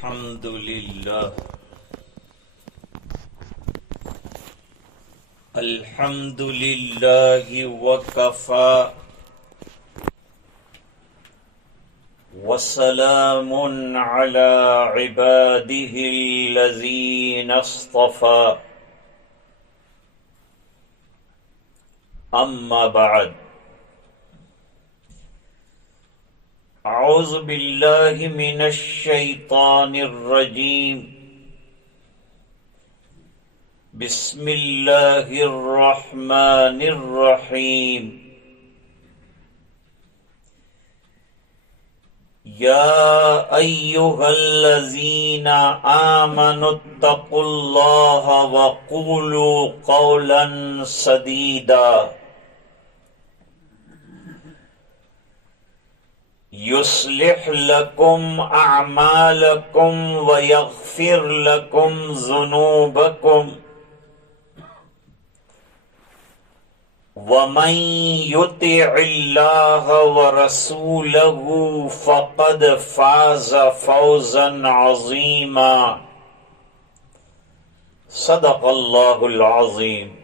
الحمد لله الحمد لله وكفى وسلام على عباده الذين اصطفى أما بعد أعوذ بالله من الشيطان الرجيم بسم الله الرحمن الرحيم يا أيها الذين آمنوا اتقوا الله وقولوا قولا سديدا يصلح لكم أعمالكم ويغفر لكم ذنوبكم ومن يطع الله ورسوله فقد فاز فوزا عظيما صدق الله العظيم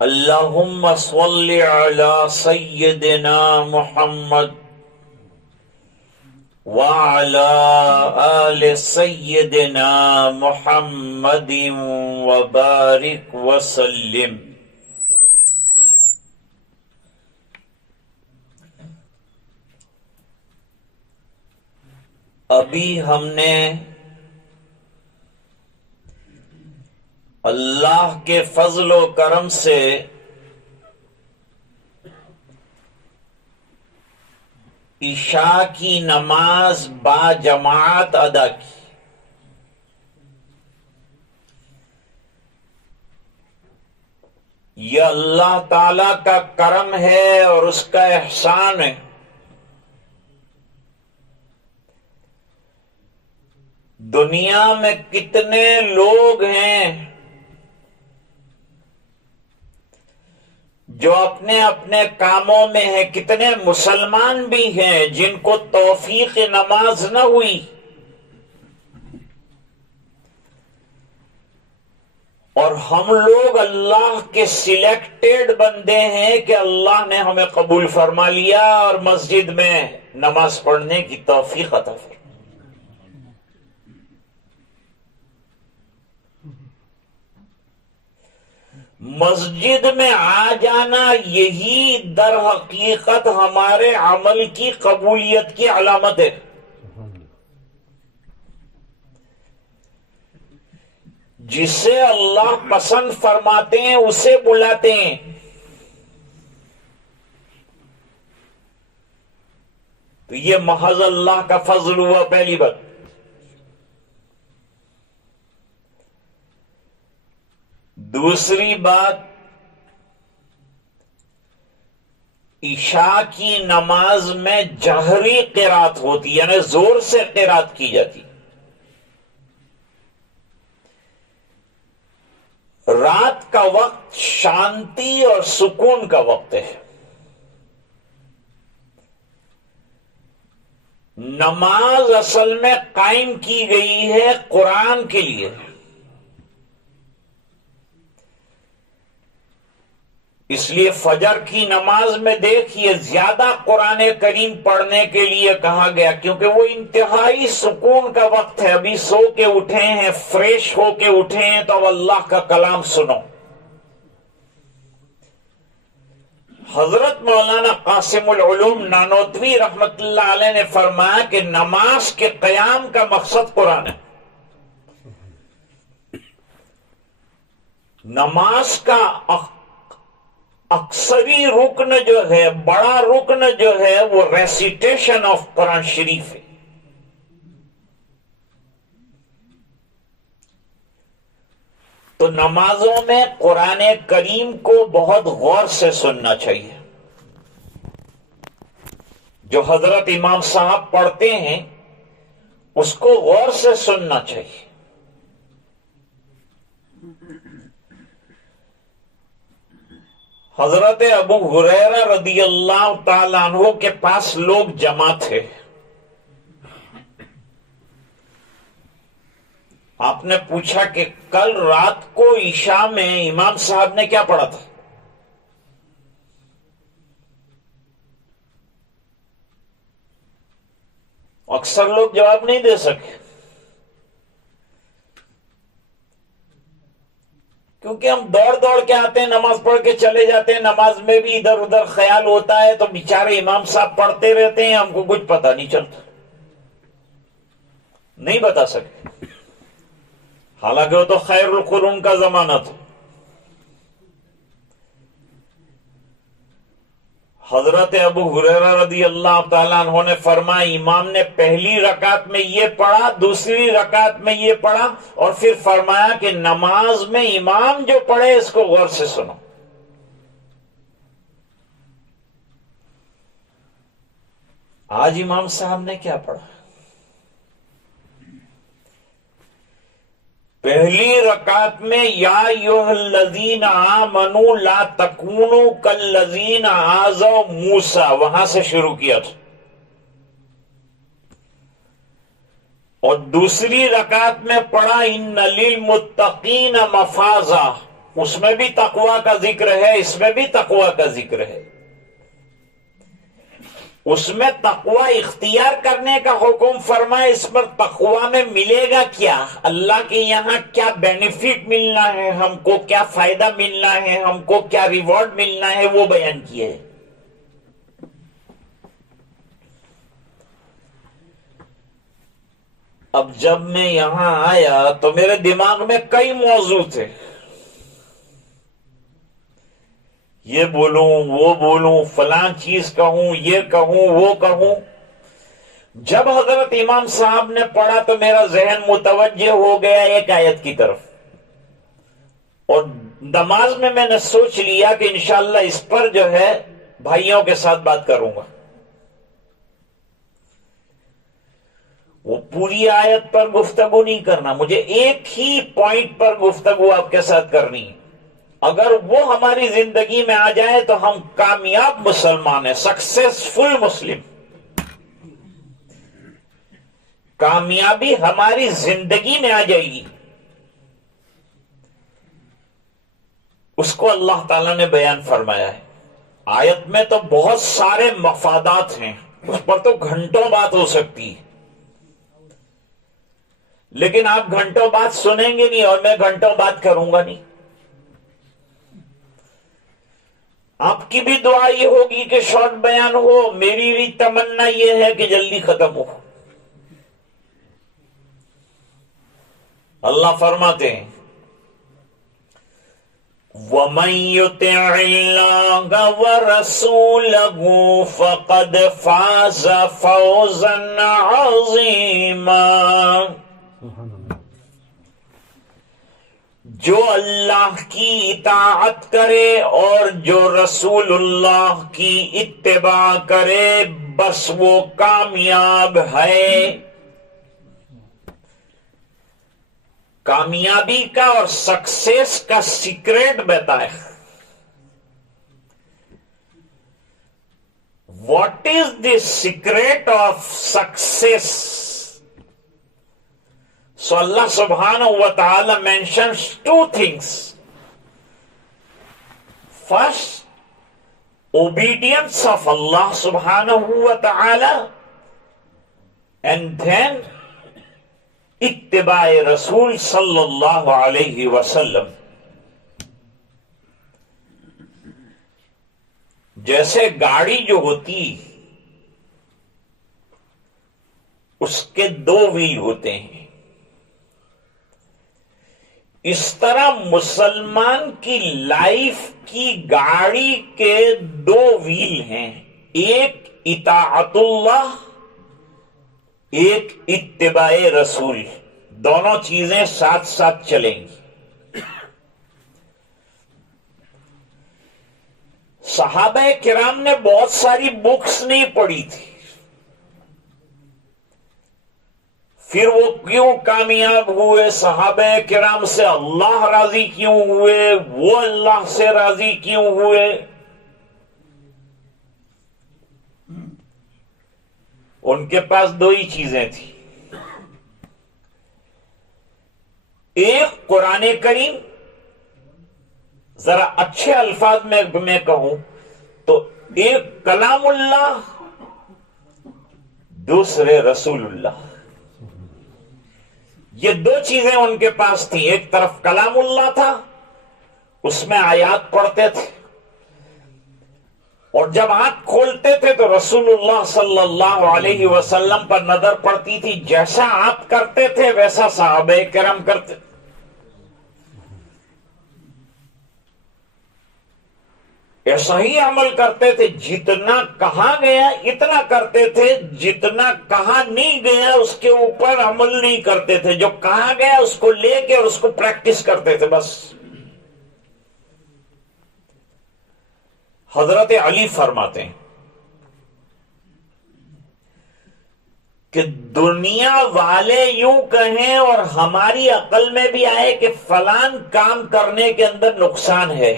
اللهم صل على سيدنا محمد وعلى آل سيدنا محمد وبارك وسلم. ابھی ہم نے اللہ کے فضل و کرم سے عشاء کی نماز با جماعت ادا کی. یہ اللہ تعالی کا کرم ہے اور اس کا احسان ہے. دنیا میں کتنے لوگ ہیں جو اپنے اپنے کاموں میں ہیں، کتنے مسلمان بھی ہیں جن کو توفیق نماز نہ ہوئی، اور ہم لوگ اللہ کے سلیکٹڈ بندے ہیں کہ اللہ نے ہمیں قبول فرما لیا اور مسجد میں نماز پڑھنے کی توفیق عطا فرمائی. مسجد میں آ جانا یہی در حقیقت ہمارے عمل کی قبولیت کی علامت ہے. جسے اللہ پسند فرماتے ہیں اسے بلاتے ہیں. تو یہ محض اللہ کا فضل ہوا. پہلی بات. دوسری بات، عشاء کی نماز میں جہری قرات ہوتی، یعنی زور سے قرات کی جاتی. رات کا وقت شانتی اور سکون کا وقت ہے. نماز اصل میں قائم کی گئی ہے قرآن کے لیے. اس لیے فجر کی نماز میں دیکھیے زیادہ قرآن کریم پڑھنے کے لیے کہا گیا، کیونکہ وہ انتہائی سکون کا وقت ہے. ابھی سو کے اٹھے ہیں، فریش ہو کے اٹھے ہیں، تو اب اللہ کا کلام سنو. حضرت مولانا قاسم العلوم نانوتوی رحمت اللہ علیہ نے فرمایا کہ نماز کے قیام کا مقصد قرآن ہے. نماز کا اکثری رکن جو ہے، بڑا رکن جو ہے، وہ ریسیٹیشن آف قرآن شریف ہے. تو نمازوں میں قرآن کریم کو بہت غور سے سننا چاہیے. جو حضرت امام صاحب پڑھتے ہیں اس کو غور سے سننا چاہیے. حضرت ابو ہریرہ رضی اللہ تعالیٰ عنہ کے پاس لوگ جمع تھے. آپ نے پوچھا کہ کل رات کو عشاء میں امام صاحب نے کیا پڑھا تھا؟ اکثر لوگ جواب نہیں دے سکے، کیونکہ ہم دوڑ دوڑ کے آتے ہیں، نماز پڑھ کے چلے جاتے ہیں، نماز میں بھی ادھر ادھر خیال ہوتا ہے، تو بیچارے امام صاحب پڑھتے رہتے ہیں، ہم کو کچھ پتہ نہیں چلتا، نہیں بتا سکے، حالانکہ وہ تو خیر القرون کا زمانہ تھا۔ حضرت ابو ہریرہ رضی اللہ تعالیٰ عنہ نے فرمایا امام نے پہلی رکعت میں یہ پڑھا، دوسری رکعت میں یہ پڑھا، اور پھر فرمایا کہ نماز میں امام جو پڑھے اس کو غور سے سنو۔ آج امام صاحب نے کیا پڑھا؟ پہلی رکعت میں یا ایھا الذین آمنوا لا تکونوا کالذین آذوا موسیٰ، وہاں سے شروع کیا تھا، اور دوسری رکعت میں پڑھا ان للمتقین مفازا، اس میں بھی تقوی کا ذکر ہے، اس میں بھی تقوی کا ذکر ہے۔ اس میں تقوی اختیار کرنے کا حکم فرمایا، اس پر تقوی میں ملے گا کیا، اللہ کے یہاں کیا بینیفٹ ملنا ہے، ہم کو کیا فائدہ ملنا ہے، ہم کو کیا ریوارڈ ملنا ہے، وہ بیان کیے۔ اب جب میں یہاں آیا تو میرے دماغ میں کئی موضوع تھے، یہ بولوں وہ بولوں، فلاں چیز کہوں، یہ کہوں وہ کہوں۔ جب حضرت امام صاحب نے پڑھا تو میرا ذہن متوجہ ہو گیا ایک آیت کی طرف، اور نماز میں نے سوچ لیا کہ انشاءاللہ اس پر جو ہے بھائیوں کے ساتھ بات کروں گا۔ وہ پوری آیت پر گفتگو نہیں کرنا، مجھے ایک ہی پوائنٹ پر گفتگو آپ کے ساتھ کرنی ہے۔ اگر وہ ہماری زندگی میں آ جائے تو ہم کامیاب مسلمان ہیں، سکسیسفل مسلم۔ کامیابی ہماری زندگی میں آ جائے گی، اس کو اللہ تعالیٰ نے بیان فرمایا ہے آیت میں۔ تو بہت سارے مفادات ہیں، اس پر تو گھنٹوں بات ہو سکتی ہے، لیکن آپ گھنٹوں بات سنیں گے نہیں اور میں گھنٹوں بات کروں گا نہیں۔ آپ کی بھی دعا یہ ہوگی کہ شارٹ بیان ہو، میری بھی تمنا یہ ہے کہ جلدی ختم ہو۔ اللہ فرماتے ہیں وَمَن يُطِعِ اللَّهَ وَرَسُولَهُ فَقَدْ فَازَ فَوْزًا عَظِيمًا۔ جو اللہ کی اطاعت کرے اور جو رسول اللہ کی اتباع کرے بس وہ کامیاب ہے۔ کامیابی کا اور سکسیس کا سیکریٹ بتائے۔ What is the secret of success? So Allah subhanahu wa ta'ala mentions two things. First, obedience of Allah subhanahu wa ta'ala, and then ittiba'i Rasul sallallahu alayhi wa sallam. جیسے گاڑی جو ہوتی اس کے دو well ہوتے ہیں، اس طرح مسلمان کی لائف کی گاڑی کے دو ویل ہیں، ایک اطاعت اللہ، ایک اتباع رسول۔ دونوں چیزیں ساتھ ساتھ چلیں گی۔ صحابہ کرام نے بہت ساری بکس نہیں پڑھی تھی، پھر وہ کیوں کامیاب ہوئے؟ صحابہ کرام سے اللہ راضی کیوں ہوئے؟ وہ اللہ سے راضی کیوں ہوئے؟ ان کے پاس دو ہی چیزیں تھیں، ایک قرآن کریم، ذرا اچھے الفاظ میں کہوں تو ایک کلام اللہ، دوسرے رسول اللہ. یہ دو چیزیں ان کے پاس تھیں. ایک طرف کلام اللہ تھا، اس میں آیات پڑھتے تھے، اور جب آنکھ کھولتے تھے تو رسول اللہ صلی اللہ علیہ وسلم پر نظر پڑتی تھی. جیسا آپ کرتے تھے ویسا صحابہ کرام کرتے تھے. ایسا ہی عمل کرتے تھے. جتنا کہا گیا اتنا کرتے تھے، جتنا کہا نہیں گیا اس کے اوپر عمل نہیں کرتے تھے. جو کہا گیا اس کو لے کے اور اس کو پریکٹس کرتے تھے بس. حضرت علی فرماتے ہیں کہ دنیا والے یوں کہیں اور ہماری عقل میں بھی آئے کہ فلان کام کرنے کے اندر نقصان ہے،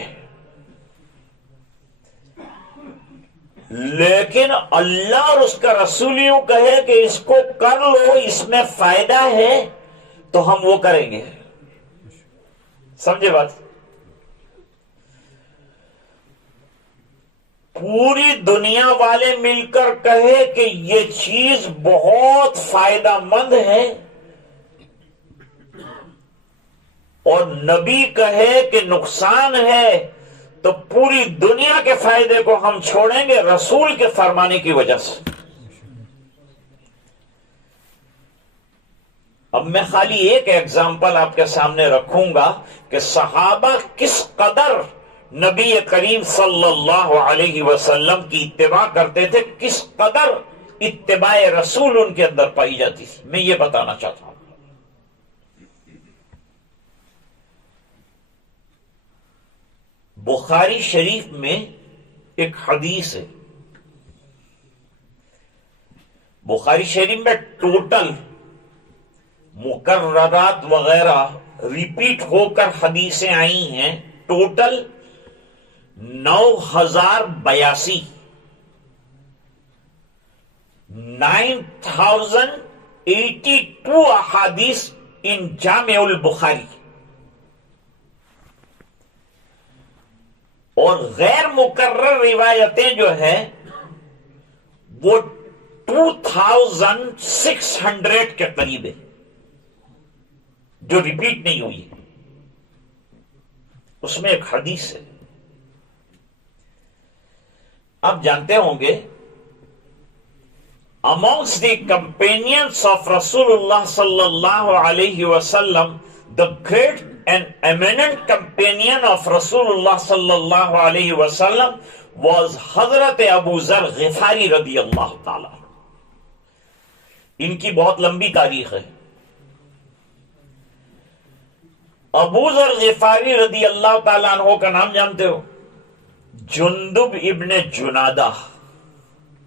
لیکن اللہ اور اس کا رسول یوں کہے کہ اس کو کر لو، اس میں فائدہ ہے، تو ہم وہ کریں گے. سمجھے بات؟ پوری دنیا والے مل کر کہے کہ یہ چیز بہت فائدہ مند ہے، اور نبی کہے کہ نقصان ہے، تو پوری دنیا کے فائدے کو ہم چھوڑیں گے رسول کے فرمانے کی وجہ سے. اب میں خالی ایک ایگزامپل آپ کے سامنے رکھوں گا کہ صحابہ کس قدر نبی کریم صلی اللہ علیہ وسلم کی اتباع کرتے تھے، کس قدر اتباع رسول ان کے اندر پائی جاتی تھی. میں یہ بتانا چاہتا ہوں. بخاری شریف میں ایک حدیث ہے. بخاری شریف میں ٹوٹل مکررات وغیرہ ریپیٹ ہو کر حدیثیں آئی ہیں، ٹوٹل 9082 9082 احادیث ان جامع البخاری. اور غیر مکرر روایتیں جو ہیں وہ 2600 کے قریب ہے جو ریپیٹ نہیں ہوئی. اس میں ایک حدیث ہے. آپ جانتے ہوں گے amongst the companions of Rasulullah sallallahu alayhi wasallam, the great and eminent companion of Rasulullah sallallahu alayhi wasallam was Hazrat Abu Zar Ghifari radiyallahu ta'ala. ان کی بہت لمبی تاریخ ہے. ابو ذر غفاری رضی اللہ تعالیٰ عنہ کا نام جانتے ہو؟ جندب ابن جنادہ،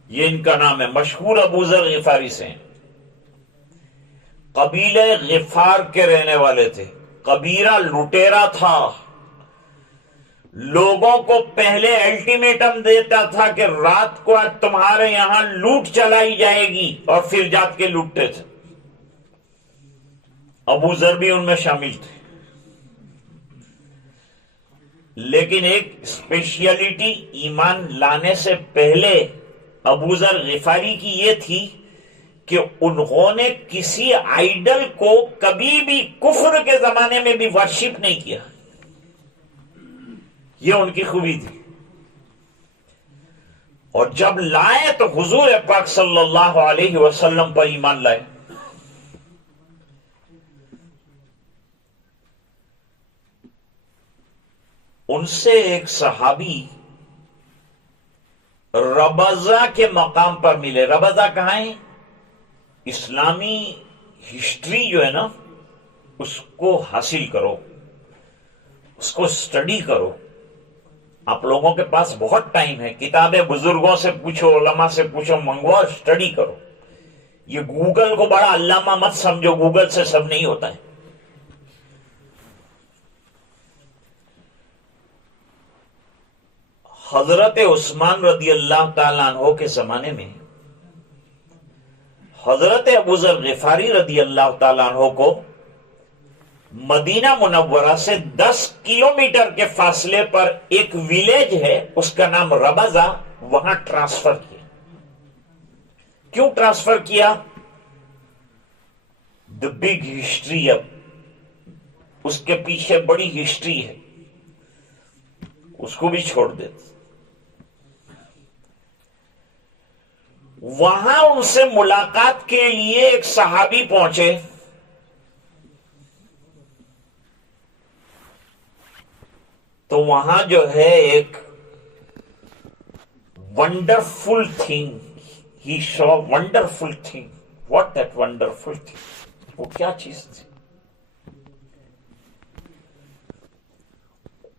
یہ ان کا نام ہے. مشہور ابو ذر غفاری سے ہیں. قبیلہ غفار کے رہنے والے تھے. قبیلہ لٹیرا تھا. لوگوں کو پہلے الٹیمیٹم دیتا تھا کہ رات کو آج تمہارے یہاں لوٹ چلائی جائے گی، اور پھر جات کے لوٹتے تھے. ابو ذر بھی ان میں شامل تھے. لیکن ایک اسپیشلٹی ایمان لانے سے پہلے ابو ذر غفاری کی یہ تھی کہ انہوں نے کسی آئیڈل کو کبھی بھی کفر کے زمانے میں بھی ورشپ نہیں کیا. یہ ان کی خوبی تھی. اور جب لائے تو حضور پاک صلی اللہ علیہ وسلم پر ایمان لائے. ان سے ایک صحابی ربضہ کے مقام پر ملے. ربضہ کہاں ہے؟ اسلامی ہسٹری جو ہے نا اس کو حاصل کرو، اس کو اسٹڈی کرو. آپ لوگوں کے پاس بہت ٹائم ہے. کتابیں بزرگوں سے پوچھو، علماء سے پوچھو، منگواؤ، اسٹڈی کرو. یہ گوگل کو بڑا علامہ مت سمجھو، گوگل سے سب نہیں ہوتا ہے. حضرت عثمان رضی اللہ تعالیٰ عنہ کے زمانے میں حضرت ابو ذر غفاری رضی اللہ تعالیٰ عنہ کو مدینہ منورہ سے 10 کلومیٹر کے فاصلے پر ایک ویلیج ہے، اس کا نام ربضہ، وہاں ٹرانسفر کیا۔ کیوں ٹرانسفر کیا؟ دا بگ ہسٹری، اب اس کے پیچھے بڑی ہسٹری ہے، اس کو بھی چھوڑ دیتے۔ وہاں ان سے ملاقات کے لیے ایک صحابی پہنچے، تو وہاں جو ہے ایک wonderful thing, he show wonderful thing, what that wonderful thing, وہ کیا چیز تھی؟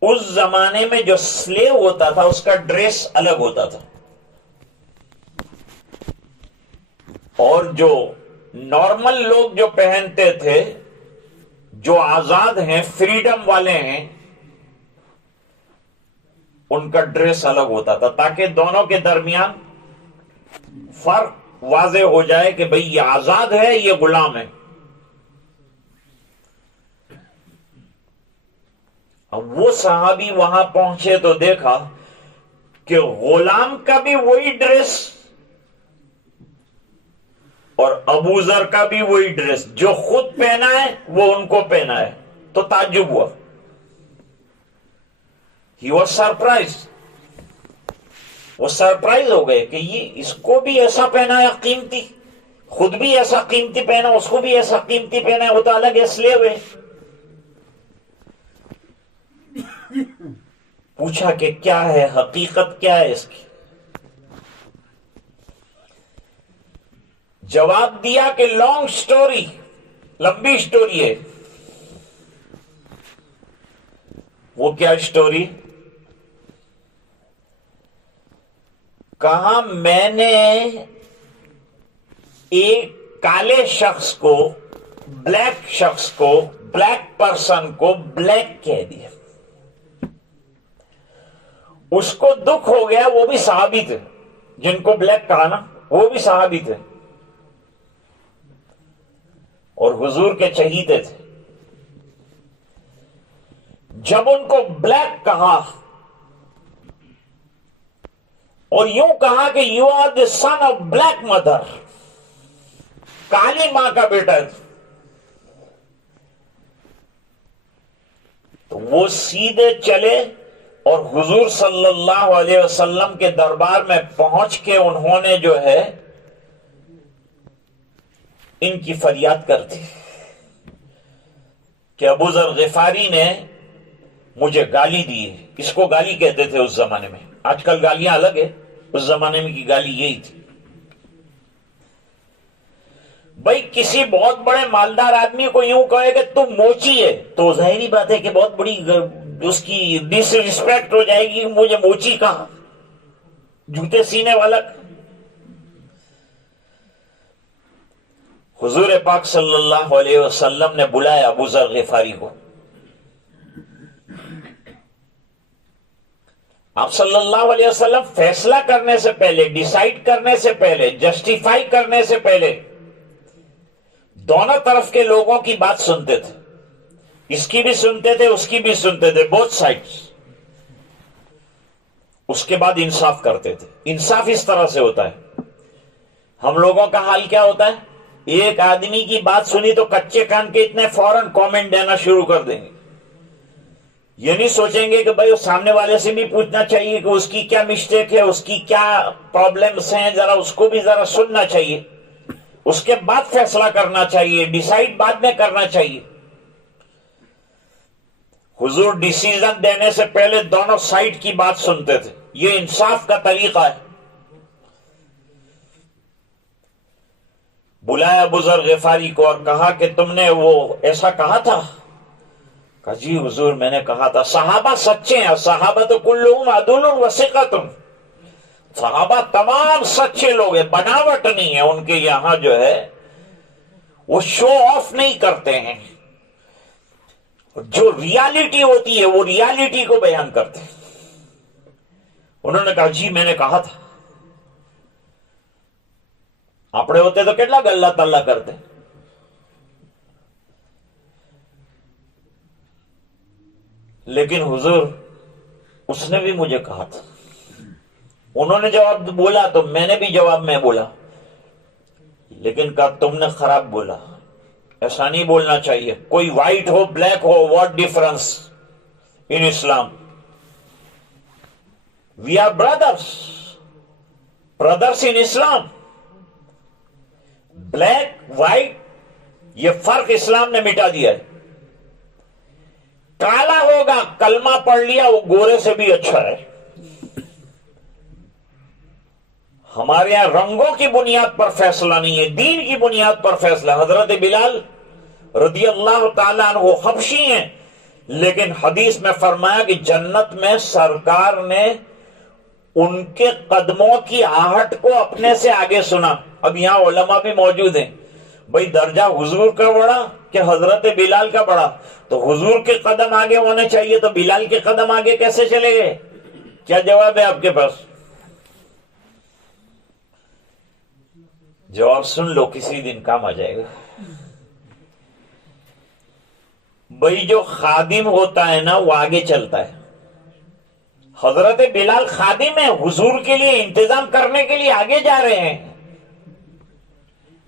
اس زمانے میں جو سلیو ہوتا تھا اس کا ڈریس الگ ہوتا تھا، اور جو نارمل لوگ جو پہنتے تھے، جو آزاد ہیں، فریڈم والے ہیں، ان کا ڈریس الگ ہوتا تھا، تاکہ دونوں کے درمیان فرق واضح ہو جائے کہ بھئی یہ آزاد ہے، یہ غلام ہے۔ اب وہ صحابی وہاں پہنچے تو دیکھا کہ غلام کا بھی وہی ڈریس اور ابو ذر کا بھی وہی ڈریس، جو خود پہنا ہے وہ ان کو پہنا ہے، تو تعجب ہوا۔ He was surprised، وہ سرپرائز ہو گئے کہ یہ اس کو بھی ایسا پہنا ہے قیمتی، خود بھی ایسا قیمتی پہنا، اس کو بھی ایسا قیمتی پہنا ہے، وہ تو الگ اس لیے ہوئے۔ پوچھا کہ کیا ہے حقیقت، کیا ہے اس کی؟ جواب دیا کہ لانگ سٹوری، لمبی سٹوری ہے۔ وہ کیا سٹوری؟ کہا میں نے ایک کالے شخص کو، بلیک شخص کو، بلیک پرسن کو بلیک کہہ دیا، اس کو دکھ ہو گیا، وہ بھی صحابی تھے، جن کو بلیک کہا نا وہ بھی صحابی تھے اور حضور کے چہیتے تھے۔ جب ان کو بلیک کہا اور یوں کہا کہ you are the son of black mother, Kali ماں کا بیٹا ہے، تو وہ سیدھے چلے اور حضور صلی اللہ علیہ وسلم کے دربار میں پہنچ کے انہوں نے جو ہے ان کی فریاد کر دی کہ ابو ذر غفاری نے مجھے گالی دی ہے۔ اس کو گالی کہتے تھے اس زمانے میں، آج کل گالیاں الگ ہے، اس زمانے میں کی گالی یہی تھی۔ بھائی کسی بہت بڑے مالدار آدمی کو یوں کہے کہ تم موچی ہے، تو ظاہری بات ہے کہ بہت بڑی اس کی ڈس ریسپیکٹ ہو جائے گی، مجھے موچی کہا، جوتے سینے والا۔ حضور پاک صلی اللہ علیہ وسلم نے بلایا ابو ذر غفاری کو۔ آپ صلی اللہ علیہ وسلم فیصلہ کرنے سے پہلے، ڈیسائیڈ کرنے سے پہلے، جسٹیفائی کرنے سے پہلے دونوں طرف کے لوگوں کی بات سنتے تھے، اس کی بھی سنتے تھے، اس کی بھی سنتے تھے، بوتھ سائڈز۔ اس کے بعد انصاف کرتے تھے۔ انصاف اس طرح سے ہوتا ہے، ہم لوگوں کا حال کیا ہوتا ہے، ایک آدمی کی بات سنی تو کچے کان کے اتنے فوراً کامنٹ دینا شروع کر دیں گے، یہ نہیں سوچیں گے کہ بھائی اس سامنے والے سے بھی پوچھنا چاہیے کہ اس کی کیا مسٹیک ہے، اس کی کیا پرابلمس ہیں، ذرا اس کو بھی ذرا سننا چاہیے، اس کے بعد فیصلہ کرنا چاہیے، ڈیسائیڈ بعد میں کرنا چاہیے۔ حضور ڈیسیژن دینے سے پہلے دونوں سائڈ کی بات سنتے تھے، یہ انصاف کا طریقہ ہے۔ بلایا ابو ذر غفاری کو اور کہا کہ تم نے وہ ایسا کہا تھا؟ کہا جی حضور میں نے کہا تھا۔ صحابہ سچے ہیں، صحابہ تو کلہم عدول وثقۃ، صحابہ تمام سچے لوگ ہیں، بناوٹ نہیں ہے ان کے یہاں، جو ہے وہ شو آف نہیں کرتے ہیں، جو ریالٹی ہوتی ہے وہ ریالٹی کو بیان کرتے ہیں۔ انہوں نے کہا جی میں نے کہا تھا۔ اپنے ہوتے تو کتنا گلہ تلہ کرتے۔ لیکن حضور اس نے بھی مجھے کہا تھا. انہوں نے جواب بولا تو میں نے بھی جواب میں بولا، لیکن کہا تم نے خراب بولا، ایسا نہیں بولنا چاہیے. کوئی وائٹ ہو بلیک ہو، what difference in Islam? We are brothers in Islam. Black white یہ فرق اسلام نے مٹا دیا ہے. کالا ہوگا کلمہ پڑھ لیا وہ گورے سے بھی اچھا ہے. ہمارے یہاں رنگوں کی بنیاد پر فیصلہ نہیں ہے، دین کی بنیاد پر فیصلہ. حضرت بلال رضی اللہ تعالیٰ عنہ حبشی ہیں، لیکن حدیث میں فرمایا کہ جنت میں سرکار نے ان کے قدموں کی آہٹ کو اپنے سے آگے سنا. اب یہاں علماء بھی موجود ہیں، بھئی درجہ حضور کا بڑا کہ حضرت بلال کا بڑا؟ تو حضور کے قدم آگے ہونے چاہیے، تو بلال کے قدم آگے کیسے چلے گئے؟ کیا جواب ہے آپ کے پاس؟ جواب سن لو، کسی دن کام آ جائے گا. بھئی جو خادم ہوتا ہے نا وہ آگے چلتا ہے. حضرت بلال خادم ہے، حضور کے لیے انتظام کرنے کے لیے آگے جا رہے ہیں.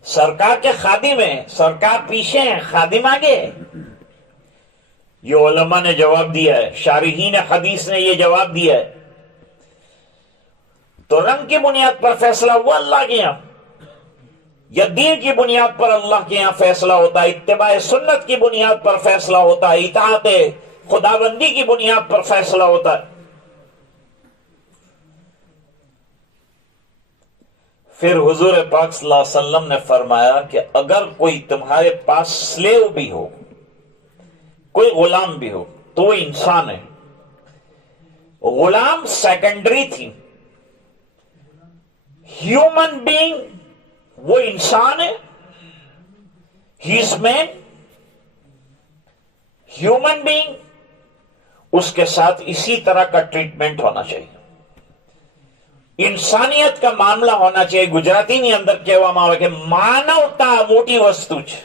سرکار کے خادم ہیں، سرکار پیچھے ہیں، خادم آگے. یہ علماء نے جواب دیا ہے، شارحین حدیث نے یہ جواب دیا ہے. تو رنگ کی بنیاد پر فیصلہ ہوا اللہ کے یہاں، یا دین کی بنیاد پر اللہ کے یہاں فیصلہ ہوتا ہے؟ اتباع سنت کی بنیاد پر فیصلہ ہوتا ہے، اطاعت خداوندی کی بنیاد پر فیصلہ ہوتا ہے. پھر حضور پاک صلی اللہ علیہ وسلم نے فرمایا کہ اگر کوئی تمہارے پاس سلیو بھی ہو، کوئی غلام بھی ہو، تو وہ انسان ہے. غلام سیکنڈری تھی، ہیومن بینگ وہ انسان ہے. ہی از مین، ہیومن بینگ، اس کے ساتھ اسی طرح کا ٹریٹمنٹ ہونا چاہیے. انسانیت کا معاملہ ہونا چاہیے. گجراتی ની અંદર કહેવામાં આવે کہ માનવતા મોટી વસ્તુ છે.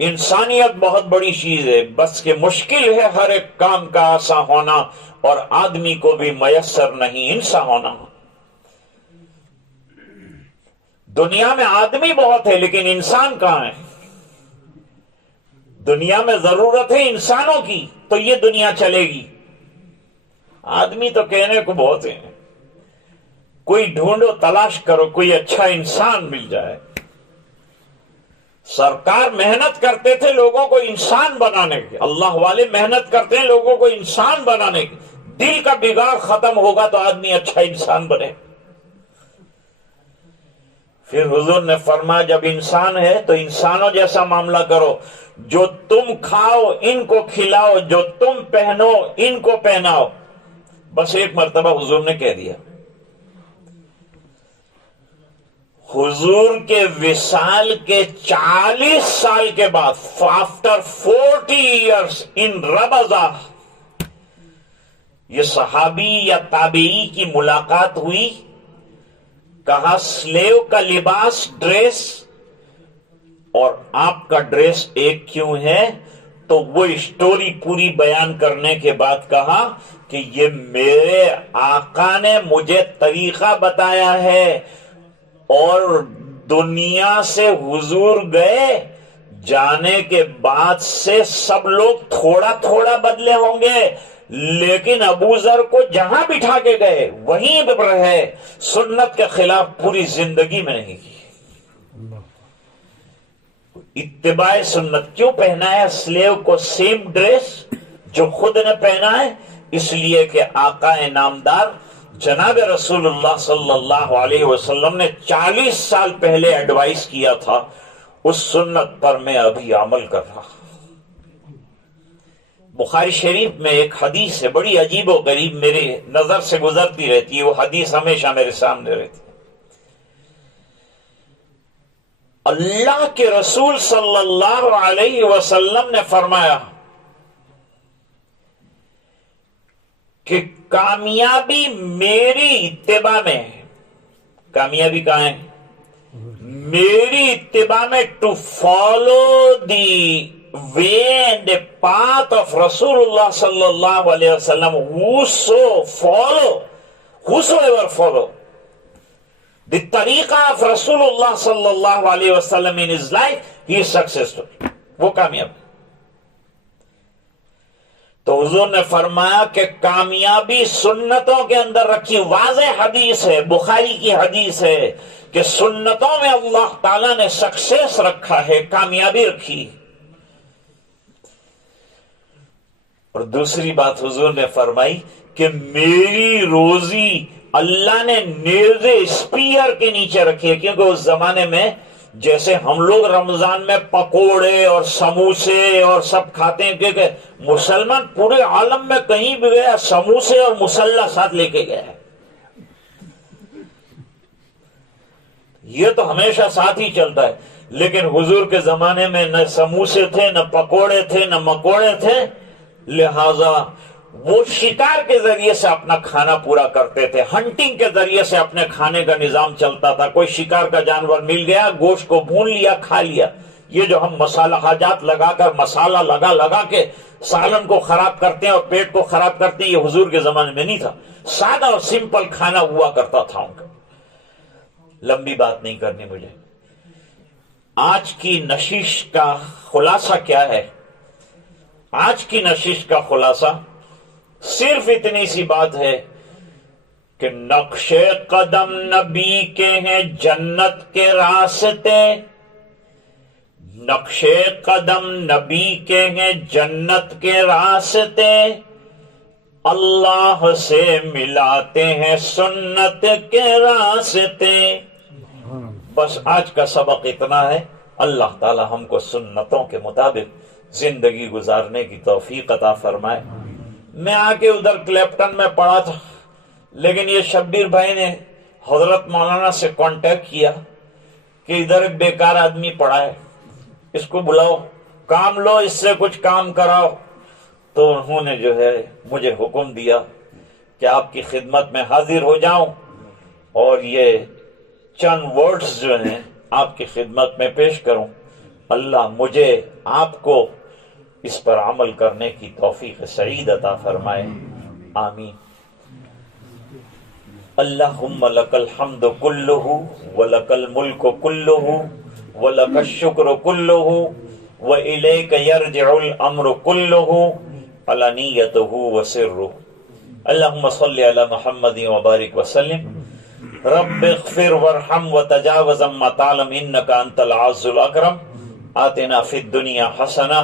انسانیت بہت بڑی چیز ہے، بس کہ مشکل ہے ہر ایک کام کا آسان ہونا، اور آدمی کو بھی میسر نہیں انسان ہونا. دنیا میں آدمی بہت ہے لیکن انسان کہاں ہے؟ دنیا میں ضرورت ہے انسانوں کی تو یہ دنیا چلے گی. آدمی تو کہنے کو بہت ہیں، کوئی ڈھونڈو تلاش کرو کوئی اچھا انسان مل جائے. سرکار محنت کرتے تھے لوگوں کو انسان بنانے کی، اللہ والے محنت کرتے ہیں لوگوں کو انسان بنانے کی. دل کا بگاڑ ختم ہوگا تو آدمی اچھا انسان بنے. پھر حضور نے فرمایا جب انسان ہے تو انسانوں جیسا معاملہ کرو. جو تم کھاؤ ان کو کھلاؤ، جو تم پہنو ان کو پہناؤ. بس ایک مرتبہ حضور نے کہہ دیا. حضور کے وصال کے 40 سال کے بعد، آفٹر 40 ایئرس ان ربضہ، یہ صحابی یا تابعی کی ملاقات ہوئی. کہا سلیو کا لباس ڈریس اور آپ کا ڈریس ایک کیوں ہے؟ تو وہ اسٹوری پوری بیان کرنے کے بعد کہا کہ یہ میرے آقا نے مجھے طریقہ بتایا ہے، اور دنیا سے حضور گئے، جانے کے بعد سے سب لوگ تھوڑا تھوڑا بدلے ہوں گے، لیکن ابو ذر کو جہاں بٹھا کے گئے وہیں رہے، سنت کے خلاف پوری زندگی میں نہیں کی. اتباع سنت. کیوں پہنا ہے سلیو کو سیم ڈریس جو خود نے پہنا ہے؟ اس لیے کہ آقا نامدار جناب رسول اللہ صلی اللہ علیہ وسلم نے 40 سال پہلے ایڈوائز کیا تھا، اس سنت پر میں ابھی عمل کر رہا. بخاری شریف میں ایک حدیث ہے بڑی عجیب و غریب، میرے نظر سے گزرتی رہتی ہے، وہ حدیث ہمیشہ میرے سامنے رہتی ہے. اللہ کے رسول صلی اللہ علیہ وسلم نے فرمایا کہ کامیابی میری اتباع میں ہے. کامیابی کہاں ہے؟ میری اتباع میں. To follow the way and a path of Rasulullah sallallahu alaihi wasallam, whosoever follow the tariqah of Rasulullah sallallahu alaihi wasallam in his life, he is successful. وہ کامیاب. تو حضور نے فرمایا کہ کامیابی سنتوں کے اندر رکھی. واضح حدیث ہے، بخاری کی حدیث ہے کہ سنتوں میں اللہ تعالیٰ نے سکسیس رکھا ہے، کامیابی رکھی. اور دوسری بات حضور نے فرمائی کہ میری روزی اللہ نے نیزے اسپیئر کے نیچے رکھی ہے. کیونکہ اس زمانے میں جیسے ہم لوگ رمضان میں پکوڑے اور سموسے اور سب کھاتے ہیں، کیونکہ مسلمان پورے عالم میں کہیں بھی گیا سموسے اور مسلح ساتھ لے کے گیا ہے. یہ تو ہمیشہ ساتھ ہی چلتا ہے. لیکن حضور کے زمانے میں نہ سموسے تھے، نہ پکوڑے تھے، نہ مکوڑے تھے. لہذا وہ شکار کے ذریعے سے اپنا کھانا پورا کرتے تھے. ہنٹنگ کے ذریعے سے اپنے کھانے کا نظام چلتا تھا. کوئی شکار کا جانور مل گیا، گوشت کو بھون لیا، کھا لیا. یہ جو ہم مسالہ حاجات لگا کر مسالہ لگا کے سالن کو خراب کرتے ہیں اور پیٹ کو خراب کرتے ہیں، یہ حضور کے زمانے میں نہیں تھا. سادہ اور سمپل کھانا ہوا کرتا تھا ان کا. لمبی بات نہیں کرنی مجھے. آج کی نشش کا خلاصہ کیا ہے؟ آج کی نشش کا خلاصہ صرف اتنی سی بات ہے کہ نقش قدم نبی کے ہیں جنت کے راستے. نقش قدم نبی کے ہیں جنت کے راستے. اللہ سے ملاتے ہیں سنت کے راستے. بس آج کا سبق اتنا ہے. اللہ تعالی ہم کو سنتوں کے مطابق زندگی گزارنے کی توفیق عطا فرمائے. میں آ کے ادھر کلیپٹن میں پڑھا تھا، لیکن یہ شبیر بھائی نے حضرت مولانا سے کانٹیکٹ کیا کہ ادھر ایک بیکار آدمی پڑا ہے، اس کو بلاؤ، کام لو، اس سے کچھ کام کراؤ. تو انہوں نے جو ہے مجھے حکم دیا کہ آپ کی خدمت میں حاضر ہو جاؤں اور یہ چند ورڈز جو ہیں آپ کی خدمت میں پیش کروں. اللہ مجھے آپ کو اس پر عمل کرنے کی توفیق سعید عطا فرمائے. آمین. اللہم لک الحمد کلہ ولک الملک کلہ ولک الشکر کلہ وإلیک یرجع الامر کلہ علانیتہ وسرہ. اللہم صلی علی محمد وبارک وسلم. رب اغفر وارحم وتجاوز عما تعلم انک انت العز الاکرم. آتنا فی الدنیا حسنہ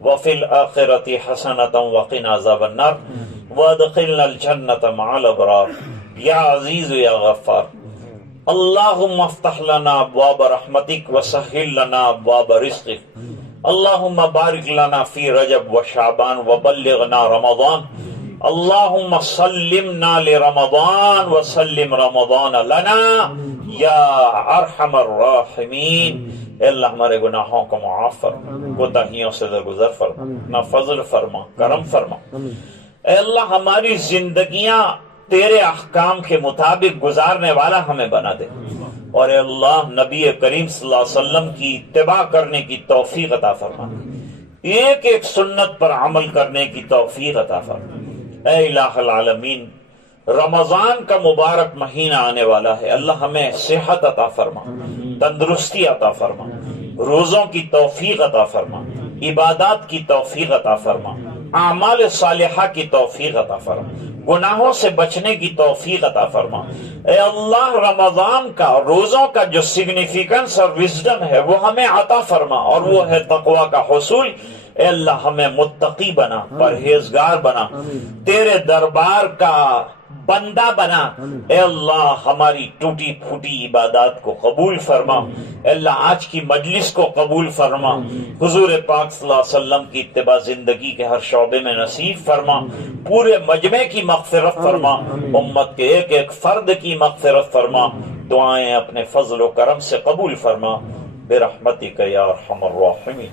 وفی الآخرۃ حسنۃ وقنا عذاب النار وادخلنا الجنۃ مع الابرار. یا عزیز یا غفار. اللہم افتح لنا ابواب رحمتک وسہل لنا ابواب رزقک. اللہم بارک لنا فی رجب وشعبان وبلغنا رمضان. اللہم سلمنا لرمضان وسلم رمضان لنا یا ارحم الراحمین. اے اللہ ہمارے گناہوں کو معاف فرما، کوتاہیوں سے درگزر فرما، اپنا فضل فرما، کرم فرما. اے اللہ ہماری زندگیاں تیرے احکام کے مطابق گزارنے والا ہمیں بنا دے. اور اے اللہ نبی کریم صلی اللہ علیہ وسلم کی اتباع کرنے کی توفیق عطا فرما. ایک ایک سنت پر عمل کرنے کی توفیق عطا فرما. اے الہ العالمین رمضان کا مبارک مہینہ آنے والا ہے. اللہ ہمیں صحت عطا فرما، تندرستی عطا فرما، روزوں کی توفیق عطا فرما، عبادات کی توفیق عطا فرما، اعمال صالحہ کی توفیق عطا فرما، گناہوں سے بچنے کی توفیق عطا فرما. اے اللہ رمضان کا روزوں کا جو سگنیفیکنس اور وزڈم ہے وہ ہمیں عطا فرما، اور وہ ہے تقوی کا حصول. اے اللہ ہمیں متقی بنا، پرہیزگار بنا، تیرے دربار کا بندہ بنا. اے اللہ ہماری ٹوٹی پھوٹی عبادات کو قبول فرما. اے اللہ آج کی مجلس کو قبول فرما. حضور پاک صلی اللہ علیہ وسلم کی اتباع زندگی کے ہر شعبے میں نصیب فرما. پورے مجمع کی مغفرت فرما. امت کے ایک ایک فرد کی مغفرت فرما. دعائیں اپنے فضل و کرم سے قبول فرما. برحمتک یا ارحم الراحمین.